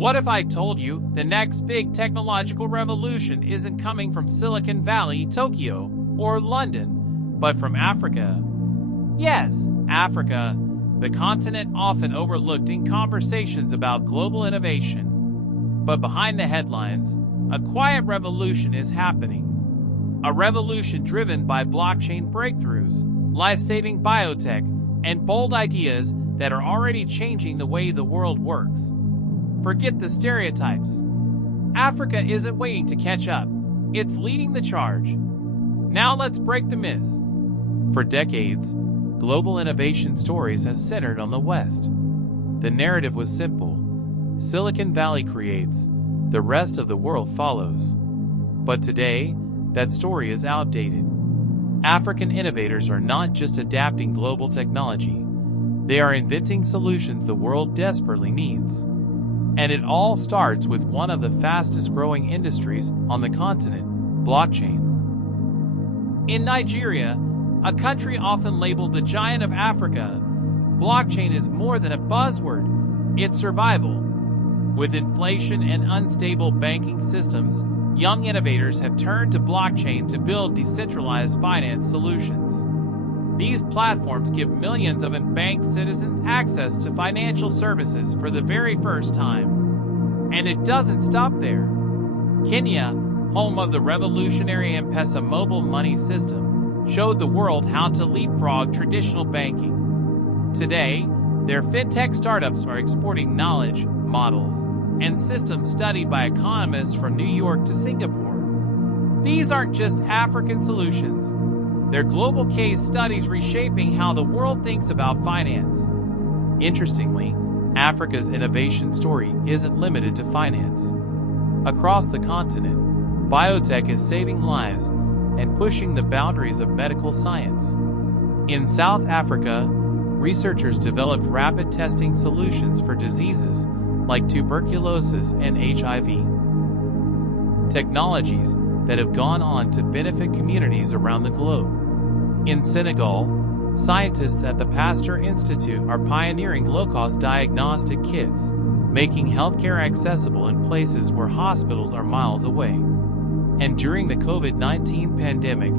What if I told you the next big technological revolution isn't coming from Silicon Valley, Tokyo, or London, but from Africa? Yes, Africa, the continent often overlooked in conversations about global innovation. But behind the headlines, a quiet revolution is happening. A revolution driven by blockchain breakthroughs, life-saving biotech, and bold ideas that are already changing the way the world works. Forget the stereotypes. Africa isn't waiting to catch up. It's leading the charge. Now let's break the myths. For decades, global innovation stories have centered on the West. The narrative was simple. Silicon Valley creates, the rest of the world follows. But today, that story is outdated. African innovators are not just adapting global technology. They are inventing solutions the world desperately needs. And it all starts with one of the fastest-growing industries on the continent, blockchain. In Nigeria, a country often labeled the giant of Africa, blockchain is more than a buzzword, it's survival. With inflation and unstable banking systems, young innovators have turned to blockchain to build decentralized finance solutions. These platforms give millions of unbanked citizens access to financial services for the very first time. And it doesn't stop there. Kenya, home of the revolutionary M-Pesa mobile money system, showed the world how to leapfrog traditional banking. Today, their fintech startups are exporting knowledge, models, and systems studied by economists from New York to Singapore. These aren't just African solutions. They're global case studies reshaping how the world thinks about finance. Interestingly, Africa's innovation story isn't limited to finance. Across the continent, biotech is saving lives and pushing the boundaries of medical science. In South Africa, researchers developed rapid testing solutions for diseases like tuberculosis and HIV. Technologies that have gone on to benefit communities around the globe. In Senegal, scientists at the Pasteur Institute are pioneering low-cost diagnostic kits, making healthcare accessible in places where hospitals are miles away. And during the COVID-19 pandemic,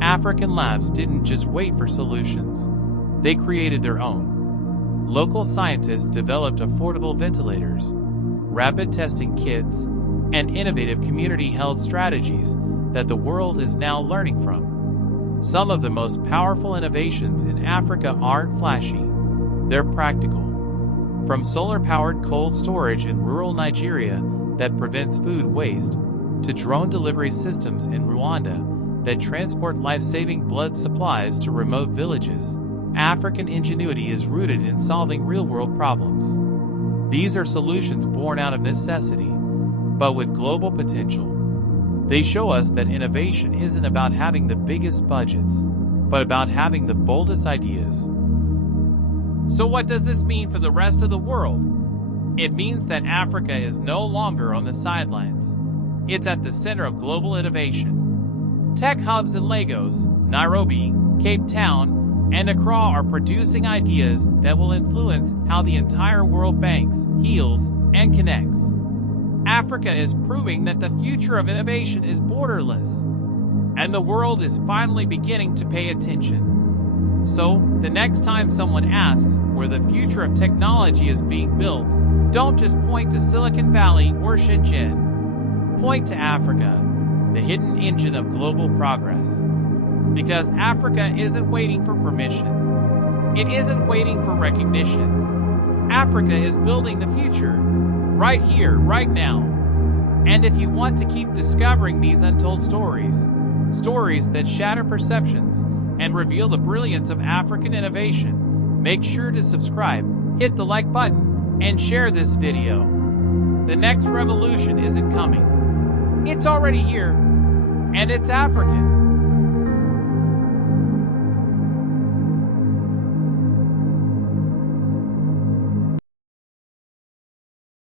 African labs didn't just wait for solutions. They created their own. Local scientists developed affordable ventilators, rapid testing kits, and innovative community health strategies that the world is now learning from. Some of the most powerful innovations in Africa aren't flashy, they're practical. From solar-powered cold storage in rural Nigeria that prevents food waste, to drone delivery systems in Rwanda that transport life-saving blood supplies to remote villages, African ingenuity is rooted in solving real-world problems. These are solutions born out of necessity, but with global potential. They show us that innovation isn't about having the biggest budgets, but about having the boldest ideas. So what does this mean for the rest of the world? It means that Africa is no longer on the sidelines. It's at the center of global innovation. Tech hubs in Lagos, Nairobi, Cape Town, and Accra are producing ideas that will influence how the entire world banks, heals, and connects. Africa is proving that the future of innovation is borderless, and the world is finally beginning to pay attention. So, the next time someone asks where the future of technology is being built, don't just point to Silicon Valley or Shenzhen. Point to Africa, the hidden engine of global progress. Because Africa isn't waiting for permission. It isn't waiting for recognition. Africa is building the future, right here, right now. And if you want to keep discovering these untold stories, stories that shatter perceptions and reveal the brilliance of African innovation, make sure to subscribe, hit the like button, and share this video. The next revolution isn't coming. It's already here, and it's African.